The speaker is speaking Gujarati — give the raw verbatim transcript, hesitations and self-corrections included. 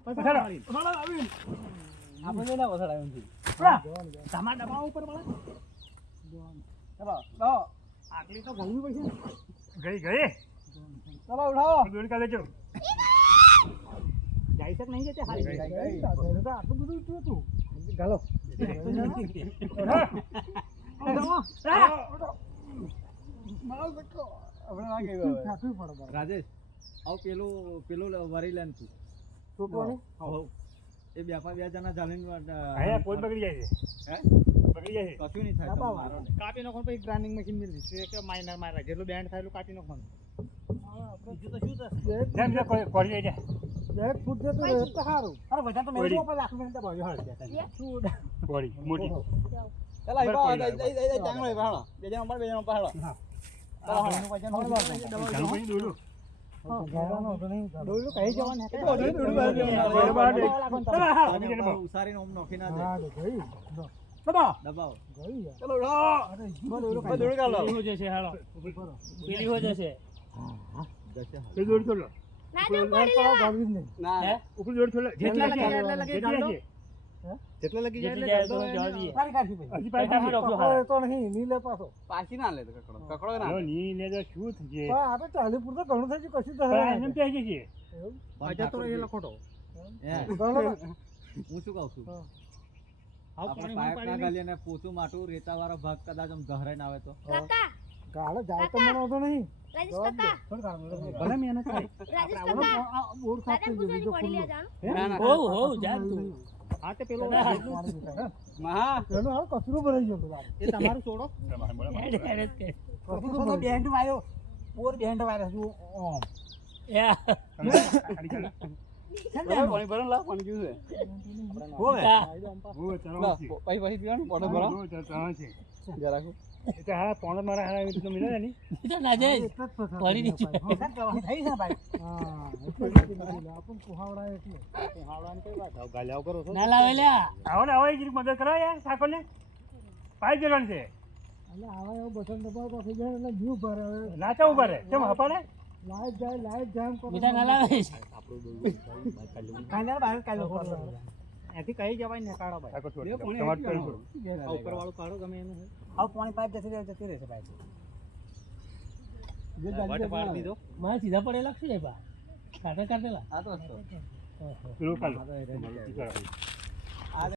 આપણે ના વસાડાયો નથી તમાર ડબ્બા ઉપર મળે ચલો લો આટલી તો ગળવી પડશે ગઈ ગઈ ચલો ઉઠાવો દોડ કાલે જો જાય છે નહીં જતે હારી ગઈ, ગઈ ગઈ. તો આટલું બધું ઉઠ્યું તું ગાલો રાજેશ આવ પેલું પેલું વરી લેન તું એ બેપા બે જણા ચાલીને અહીંયા પોત બગડી જાય છે હે બગડી જાય છે કશું નહીં થાય તમે મારો ને. કાપી નાખો પછી ગ્રાઇન્ડિંગ મશીન મિલી છે કે માઇનર મારા જેટલું બેન્ડ થાય એટલું કાપી નાખવાનું બીજું તો શું થશે જેમ જે કોઈ કોરી જાય એક ફૂટ જતું રહે તો સારું અરે વજન તો મેં ઉપર લાખ મિનિટ ભાઈ હળ શું કોરી મોટી ચાલો એ પાડો દઈ દઈ દઈ ચાંગળો એ પાડો બે જણા ઉપર બે જણા પાડો ચાલો વજન ચાલુ કરી દોડો દોડું કઈ જવાનું હે દોડું દોડું બહાર જવાનું. ઉસારીને ઓમ નોખી ના દે દબાવો ચલો ઉડો દોડ કાઢો હો જશે હાલો પેલી હો જશે એ દોડ છોડો રાજા પડી લેવા ના ઉપર દોડ છોડો જેટલા લગી જાય એટલા લગી જેટલા જાય. છે જેટલા લગી જાય જેટલી એટલે જાય તો દબાવો જવા દઈએ. એને. સારી કાઢી ભાઈ. હજી પાછી પકડો પાછી તો નહીં નીલે પાછો પાછી ના લે તો કકડો કકડો ના લો લે. ની ને તો શું થશે આ તો ચાલી પૂરતો ઘણું થઈ ગયું કશું તો પણ એમ કહે છે કે અજા તો એ લખોટો હે હું શું કહું છું આવ આપણે પાણી પાઇપ ના ગાલીએ ને પોતું માટું રેતા વાળો ભાગ કદાચ આમ ગહરાઈ ના આવે તો કાકા ગાળો જાય તો મને વાંધો નહીં રાજેશ કાકા થોડું ગાળો ભલે મહેનત કરી રાજેશ આપણો કાકા આ બોર સાફ રાજા થઈ ગયો પૂજાની બીજો પડી લે જાણ ના ના હો હો જા તું આ તે પેલો મહા પેલો હાલ કચરો ભરાઈ ગયો પેલો એ તમારું છોડો તમારે બોલા કચરો બેન્ડ વાયો બોર બેન્ડ વાયો શું ઓમ ખાલી ચાલો પાણી ભરણ લા પાણી પીવું છે હોવે ઓ ચાલો લા પછી પછી પીવાનું બોટલ ભરો ઓ ચાલો છે જરા કો એ તો હા પોણ મારા હારા એવી તો મિલે નહીં પડી ની થઈ છે ભાઈ હા એટલે આપણ કુહાવડા એટલે કુહાવડાની કઈ વાત ગાલ્યાઓ કરો છો ના લાવે લ્યા આવો ને આવો એક મદદ કરો યાર સાકો ને પાઈ જવાનું છે એટલે આવા એવો બટન દબાવો તો થઈ જાય એટલે જીવ ભરે હવે નાચા ઉભા રહે કેમ હપાડે લાઈટ જાય લાઈટ જાય એમ કરો બીજા ના લાવે કાલે બહાર કાલે એથી કઈ જવાય ને કાઢો ભાઈ સાકો છોડ તમારે પેલું છોડ આ ઉપર વાળું કાઢો ગમે એનું આવ પાણી પાઇપ જતી રહે જતી રહેશે ભાઈ જે વાટ પાડ દીધો મારે સીધા પડેલા છે બા કાઢે કાઢેલા આ તો પેલું કાઢો